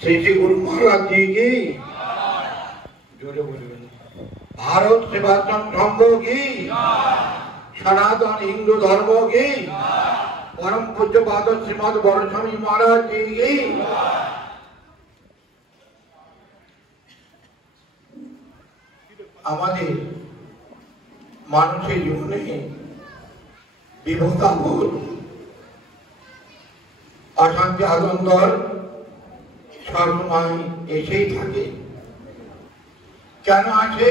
श्री श्री गुरु महाराज जी की जोरे बोलिए। भारत सेवाश्रम संघ की, सनातन हिंदू धर्म की, परम पूज्य पाद श्रीमद बड़ स्वामी महाराज जी की। আমাদের মানুষের জীবনে বিপদ আপদ, অশান্তি আতঙ্কর সবসময় এসেই থাকে। কেন আছে?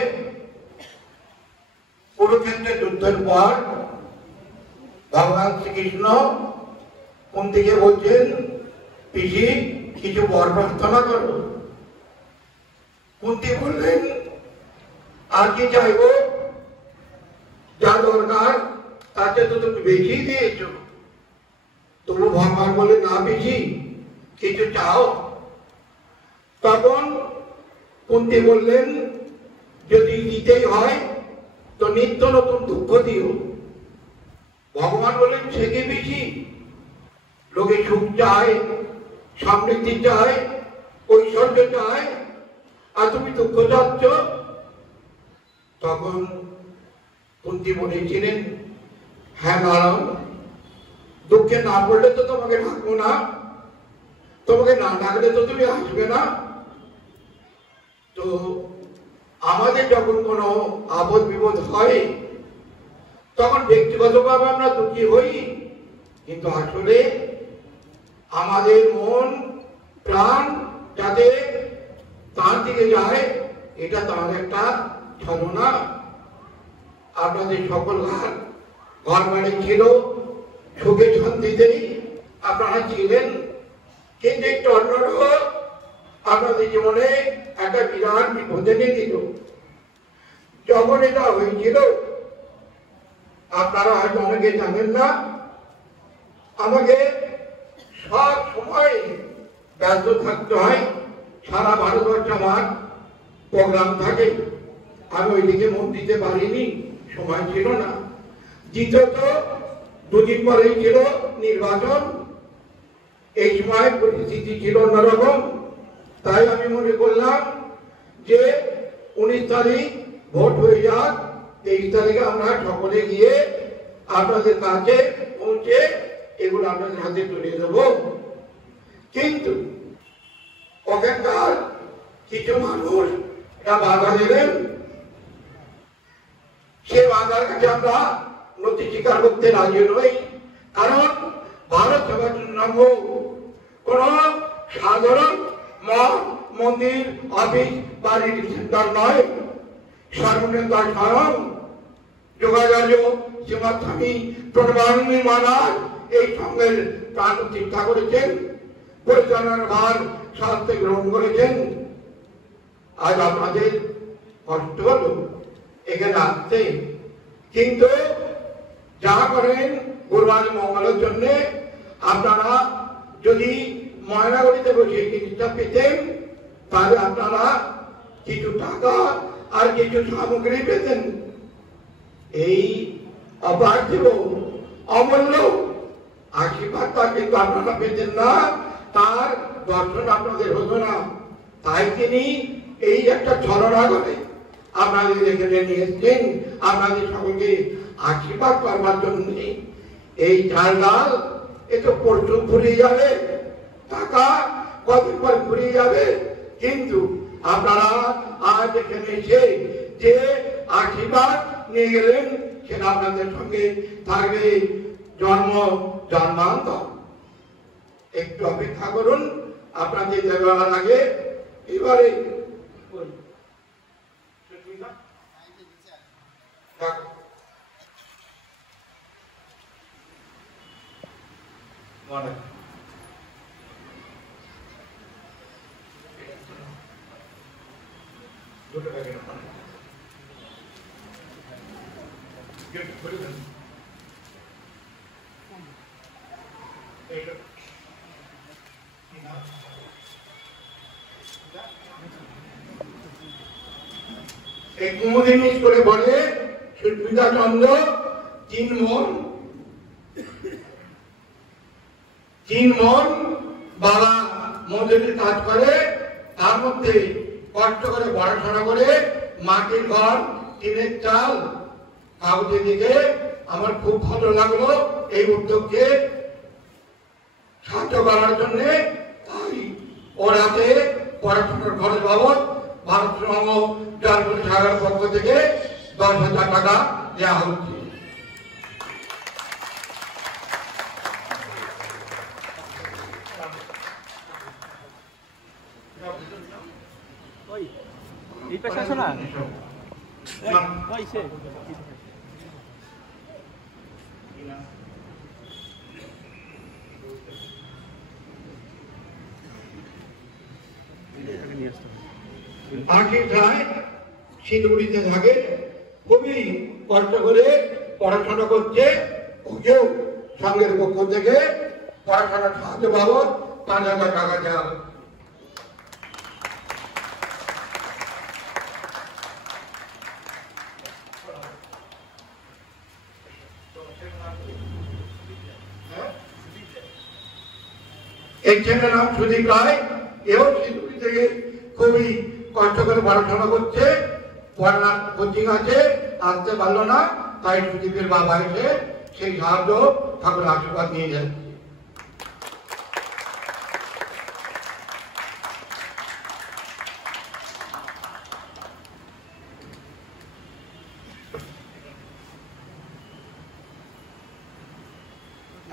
কুরুক্ষেত্রে যুদ্ধের পর ভগবান শ্রীকৃষ্ণ কুন্তিকে বলছেন, পিসি কিছু বর প্রার্থনা করো। কুন্তি বললেন, আর কি চাইবো? যা দরকার তাতে তো তুমি বেশি দিয়েছ। তবু ভগবান বলে, না বেশি কিছু চাও। তখন কুন্তি বললেন, যদি দিতেই হয় তো নিত্য নতুন দুঃখ দিও। ভগবান বলেন, সে কি বেশি? লোকে সুখ চায়, সমৃদ্ধি চায়, ঐশ্বর্য চায়, আর তুমি দুঃখ চাচ্ছ। তখন কুন্তি বলেছিলেন, হ্যাঁ নারায়ণ, দুঃখে না পড়লে তো তোমাকে ডাকবো না, তোমাকে না ডাকলে তো তুমি আসবে না। তো আমাদের যখন কোনো আপদ বিপদ হয় তখন ব্যক্তিগতভাবে আমরা দুঃখী হই, কিন্তু আসলে আমাদের মন প্রাণ যাতে তার দিকে যায়, এটা তার একটা ছলনা। আপনাদের সকল ঘর বাড়ি ছিল, সুখে শান্তিতেই আপনারা ছিলেন, কিন্তু একটু অন্যরকম আপনাদের জীবনে একটা বিরাট বিপদে নিয়ে দিল। যখন এটা হয়েছিল, আপনারা হয়তো অনেকে জানেন না, আমাকে সব সময় ব্যস্ত থাকতে হয়। সারা ভারতবর্ষে আমার প্রোগ্রাম থাকে, আমি ওইদিকে মন দিতে পারিনি, সময় ছিল না। দ্বিতীয়ত দুদিন পরেই ছিল নির্বাচন, এই সময় পরিস্থিতি ছিল অন্যরকম। তাই আমি মনে করলাম যে 19 তারিখ ভোট হয়ে যাক, 23 তারিখে আমরা সকলে গিয়ে আপনাদের কাছে পৌঁছে এগুলো আপনাদের হাতে তুলে দেব। কিন্তু ওখানকার কিছু মানুষ এটা বাধা দেবেন, সে বাধার কাছে আমরা নথি স্বীকার করতে রাজি নই। কারণ ভারত সেবাশ্রম সংঘ কোন সাধারণ মঠ, মন্দির, অফিস বা রিলিফ সেন্টার নয়। সর্বনিম্ন স্বয়ং যোগাযোগ শ্রীমৎ স্বামী প্রণবানন্দ মহারাজ এই সংঘের প্রাণ প্রতিষ্ঠা করেছেন, পরিচালনার ভার সাথে গ্রহণ করেছেন। আজ আপনাদের কষ্ট হলো এখানে আসতে, কিন্তু যা করেন গুরুবার মঙ্গলের জন্য। আপনারা যদি ময়নাগুড়িতে বসে জিনিসটা পেতেন তাহলে আপনারা কিছু টাকা আর কিছু সামগ্রী পেতেন। এই অপার্থিব অমূল্য আশীর্বাদটা কিন্তু আপনারা পেতেন না, তার দর্শন আপনাদের হতো না। তাই তিনি এই একটা ছলনা করে আপনাদের এখানে নিয়ে এসছেন আপনাদের সকলকে আশীর্বাদ করবার জন্য। এই চাল ডাল এ তো পরশু ফুরিয়ে যাবে, টাকা কদিন পর ফুরিয়ে যাবে, কিন্তু আপনারা আজ এখানে এসে যে আশীর্বাদ নিয়ে গেলেন সেটা আপনাদের সঙ্গে থাকবে জন্মান্তর। একটু অপেক্ষা করুন, আপনাদের দেওয়ার আগে এবারে এই কুমুদিনী স্কুলে পড়ে সুস্মিতা চন্দ্র 3 মন বাবা মজুরির কাজ করে, তার মধ্যে কষ্ট করে পড়াশোনা করে মাটির ঘর টিনের চাল কাগজে দিকে আমার খুব ভালো লাগলো এই উদ্যোগকে সাহায্য করার জন্য। তাই ওর হাতে পড়াশোনার খরচ বাবদ ভারতবঙ্গ জলপরি সাগরের পক্ষ থেকে 10,000 টাকা দেওয়া হচ্ছে। এই পেশা শোনা ওই সে আশিস রায় শিলিগুড়িতে থাকে, খুবই কষ্ট করে পড়াশোনা করছে। ওকেও সঙ্গের পক্ষ থেকে পড়াশোনার সাহায্য বাবদ 5,000 টাকা দেওয়া হবে। এই ছেলের নাম সুদীপ রায়, এও শিলিগুড়ি থেকে খুবই কষ্ট করে পড়াশোনা করছে, পড়ার কোচিং আছে, আসতে পারলো না, তাই সুদীপের বাবা এসে সেই সাহায্য ঠাকুর আশীর্বাদ নিয়ে যাচ্ছে।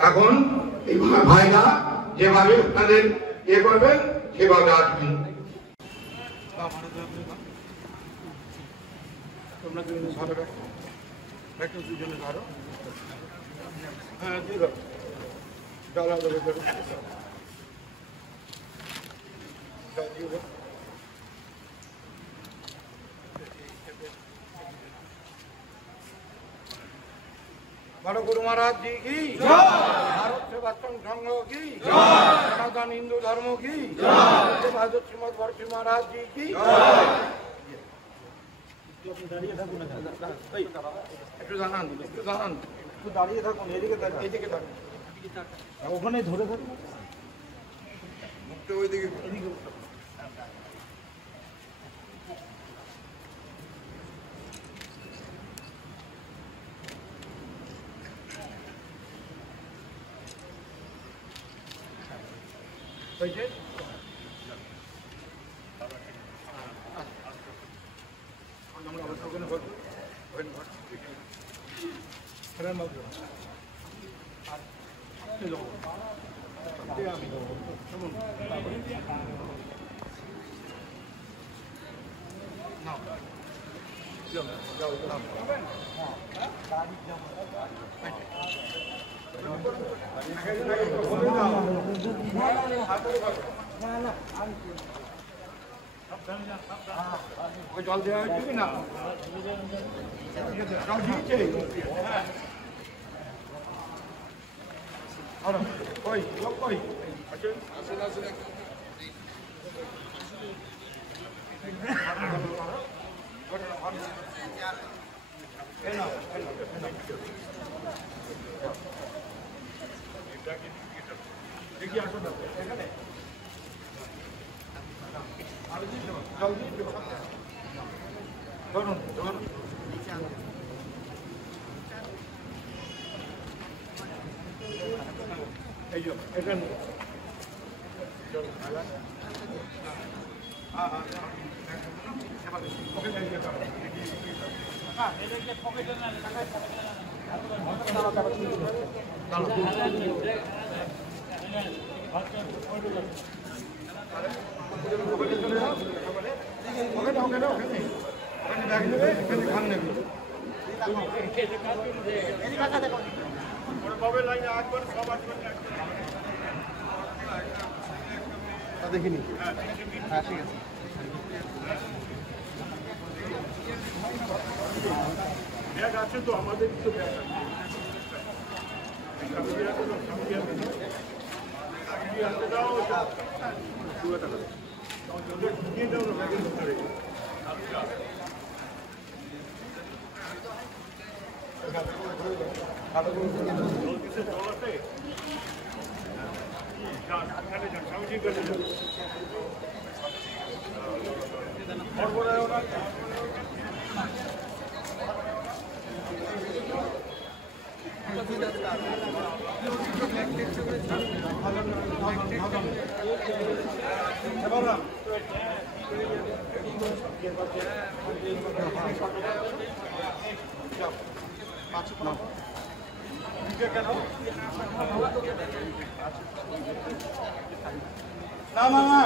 এখন এই ভাইরা যেভাবে আপনাদের ইয়ে করবেন সেভাবে আসবেন। তোমরা দুজনে ধরো, একটু দুজনে ধরো, হ্যাঁ দিয়ে ধরো, ডালা ধরে ধরো, বড় গুরু মহারাজ জি কি ভারত সেবাশ্রম সংঘ কি সনাতন হিন্দু ধর্ম কি শ্রীমদ বর্ষী মহারাজ জি কি। একটু জানান, একটু জানান, একটু দাঁড়িয়ে থাকুন, এদিকে এদিকে থাকুন, ওখানে ধরে থাকুন, মুখটা ওইদিকে এদিকে। জল দেওয়া হয়েছে কিনা জল দিয়েছে, ওই লোক কই আসেন আসেন আসেন। দেখিনি হ্যাঁ ঠিক আছে ব্যাগ আছে তো আমাদের কিছু ব্যাগ আছে না না না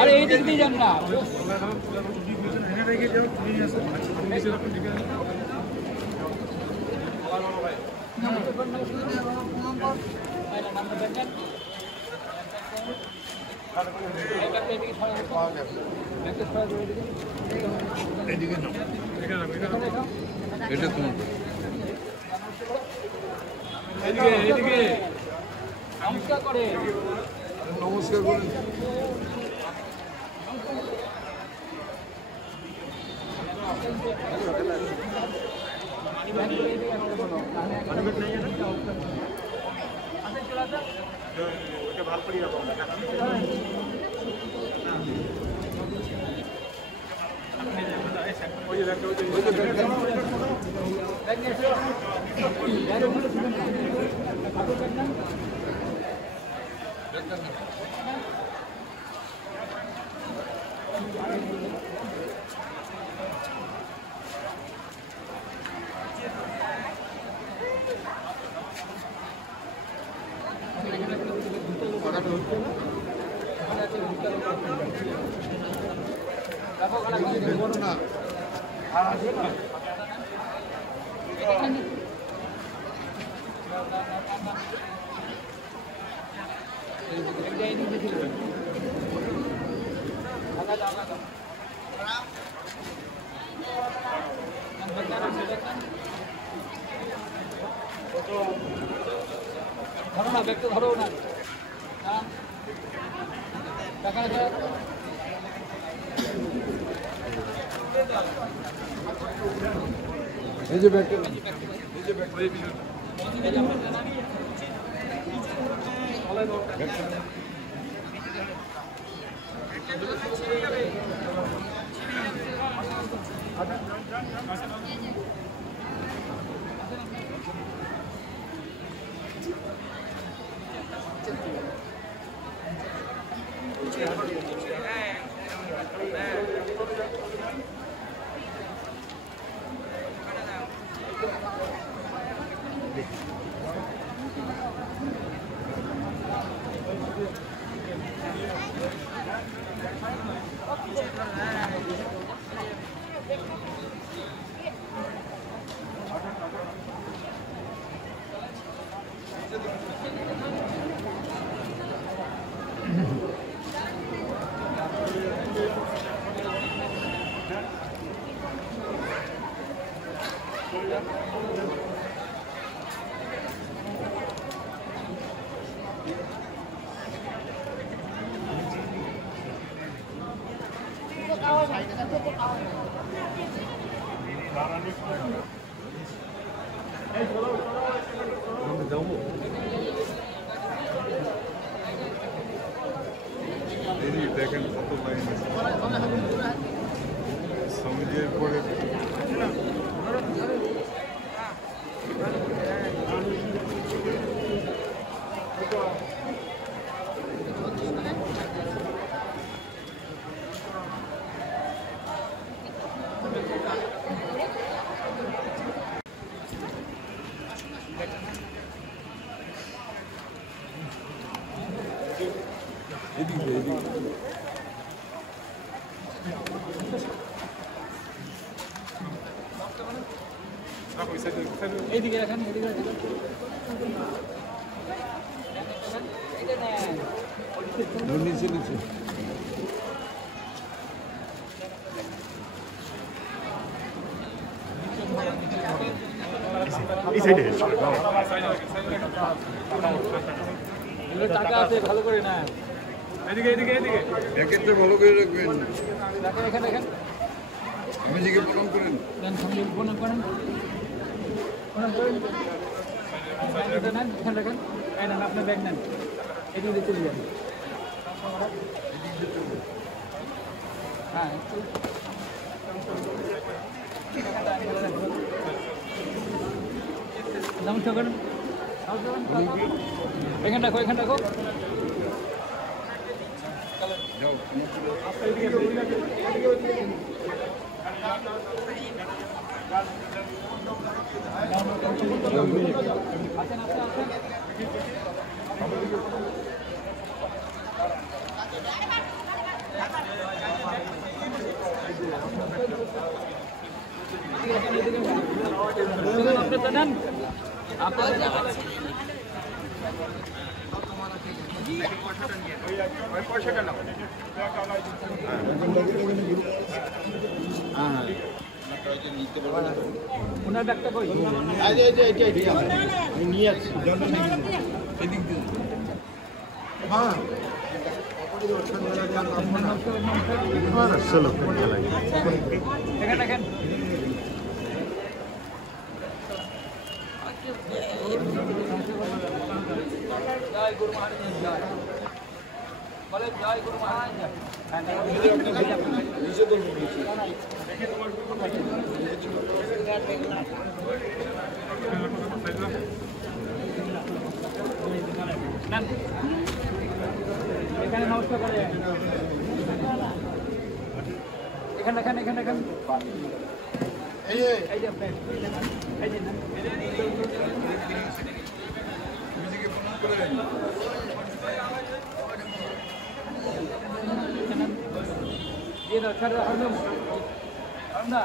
আরে এই দিক দিয়ে যান না নমস্কার করে নমস্কার বলুন। ধরো না ব্যাগটা ধরো না টাকা এই যে ব্যাগটা এই যে ব্যাগটা দেখেন কত লাইন আছে সমিতির পরে এইদিকে রাখেন এইদিকে নিচে নিচে টাকা আছে ভালো করে না এদিকে এদিকে এদিকে প্যাকেটটা ভালো করে রাখবেন এখানে এখানে নিজেকে প্রণাম করেন। দেন সঙ্গে প্রণাম করেন। প্রণাম করেন। এটা নেন, এখানে রাখেন। এই নেন, আপনার ব্যাগ নেন। এদিকে চলে যান। হ্যাঁ, একটু। নমস্কার করেন। এখানে রাখো, এখানে রাখো। যাও আসেন, আসেন, আসেন। আপনি তো নেন। আপনার ওনার ব্যাগটা কই? নিয়ে আসছি এদিক দিয়ে এখানে দেখেন। জয় গুরু মহারাজ জয়। বলে জয় গুরু মহারাজ জয়। নেন। এখানে নমস্কার করে এখানে এখানে এখানে এখানে এই যে আপনি এই যে নেন। নিজেকে প্রণাম করেন। ये ना कर हम ना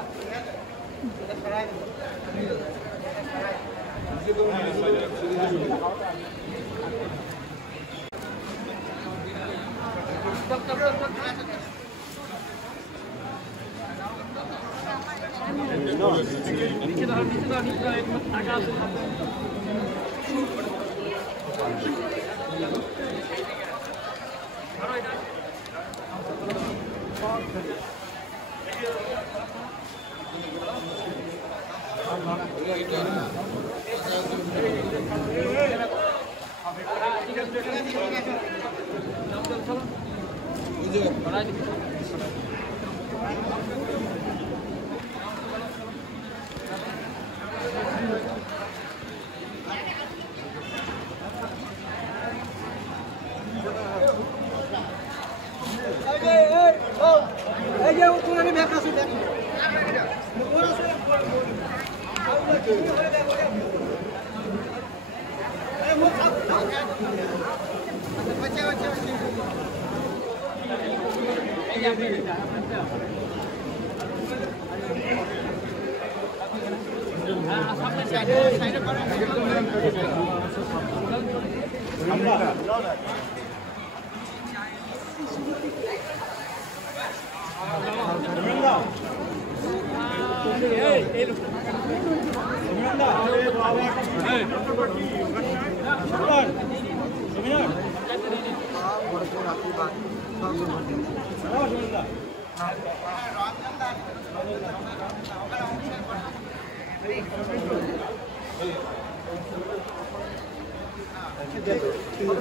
नीचे आकाश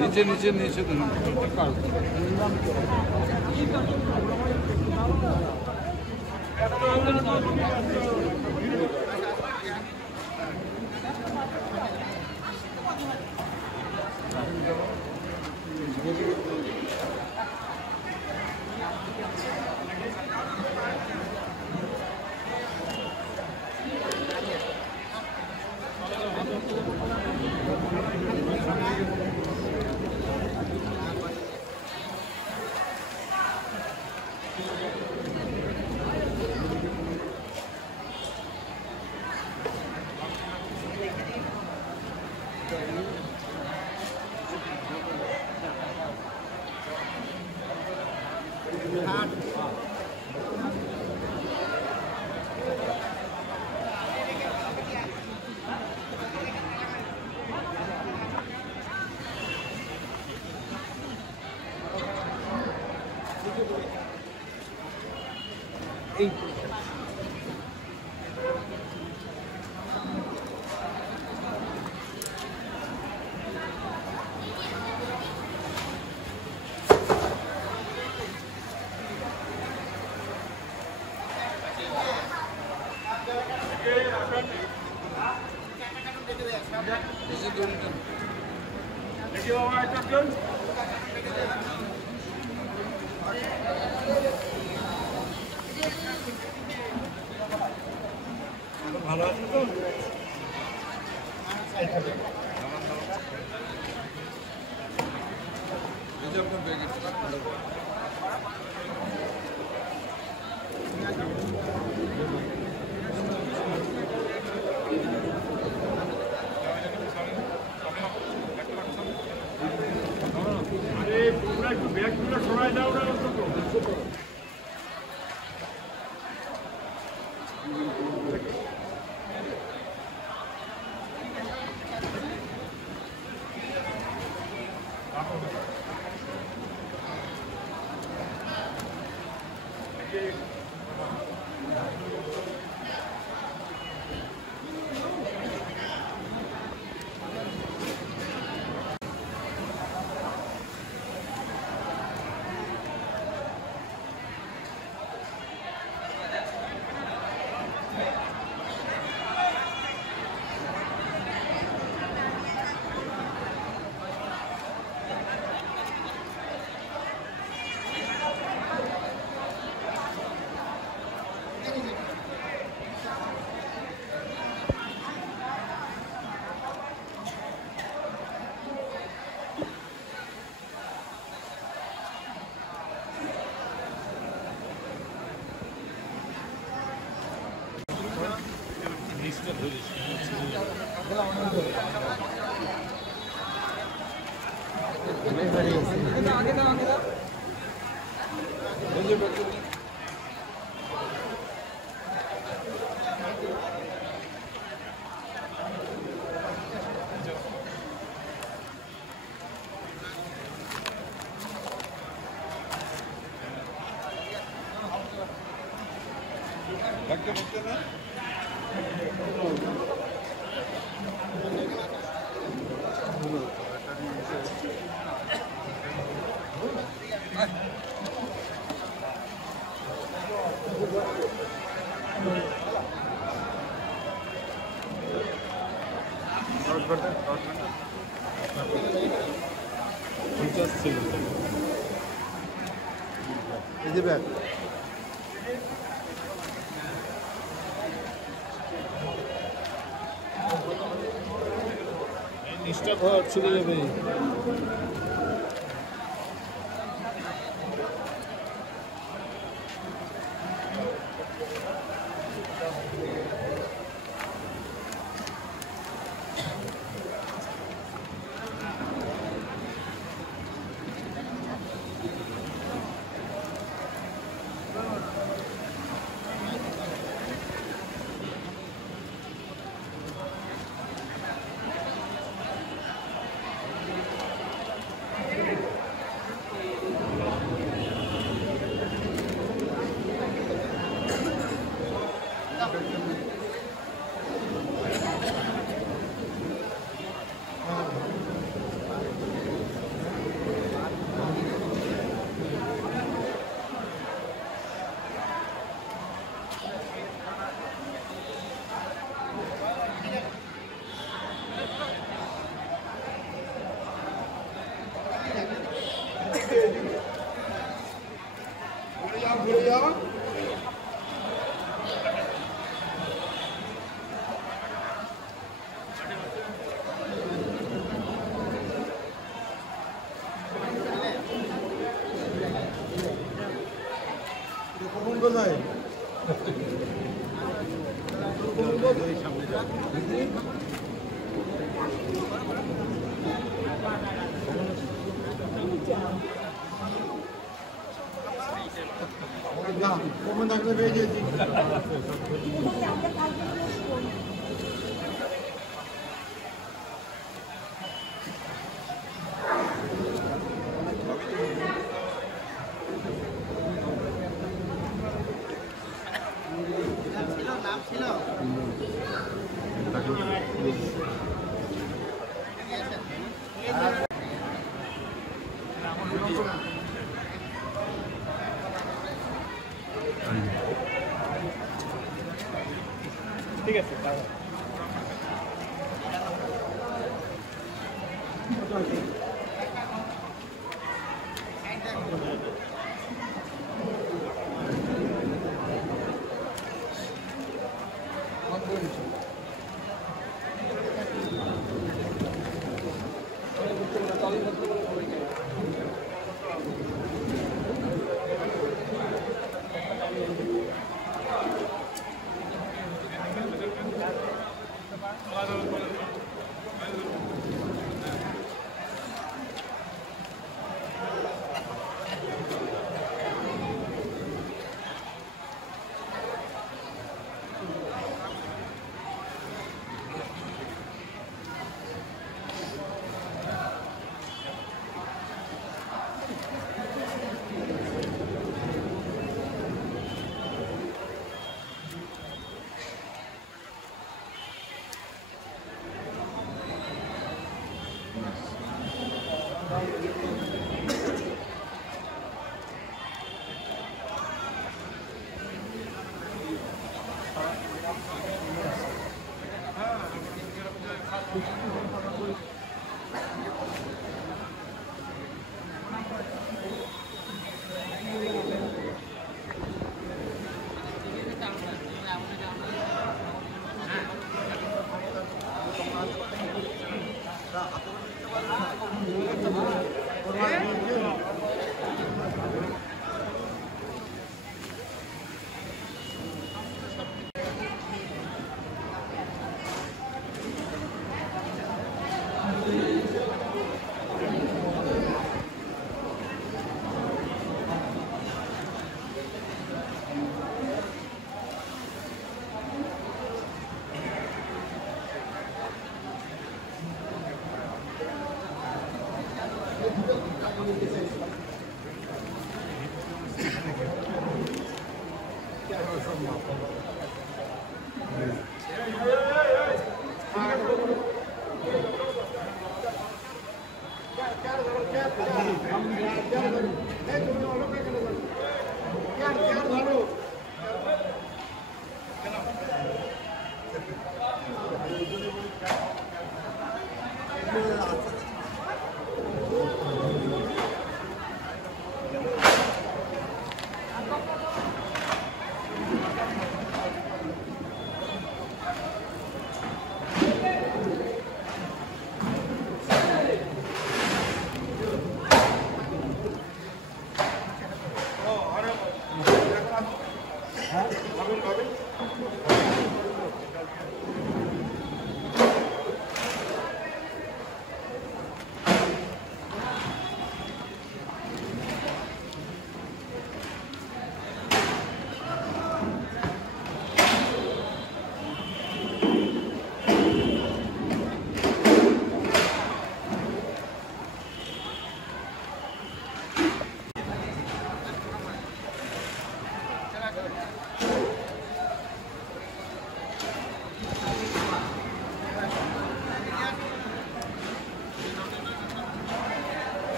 नीचे नीचे नीचे এই নিচে দড়িটা ভালো আছে তো? এই যে আপনার ব্যাগের ব্যাগগুলো সরাই দাও না অন্তত। এই যে ব্যাগটা ব্যাগটা ব্যাগটা না এই যে ব্যাগ নিচটা ঘর ছিঁড়ে যাবে। ঘুরে যাও কখন কোথায় না কখন থাকলে পেয়ে যেতি ঠিক আছে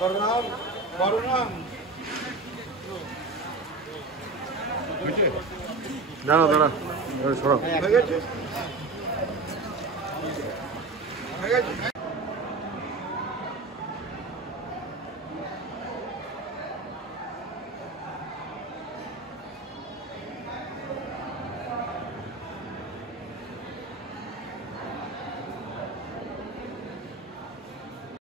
প্রণাম প্রণাম দাঁড়া দাঁড়া সরাও হয়ে গেছে হয়ে গেছে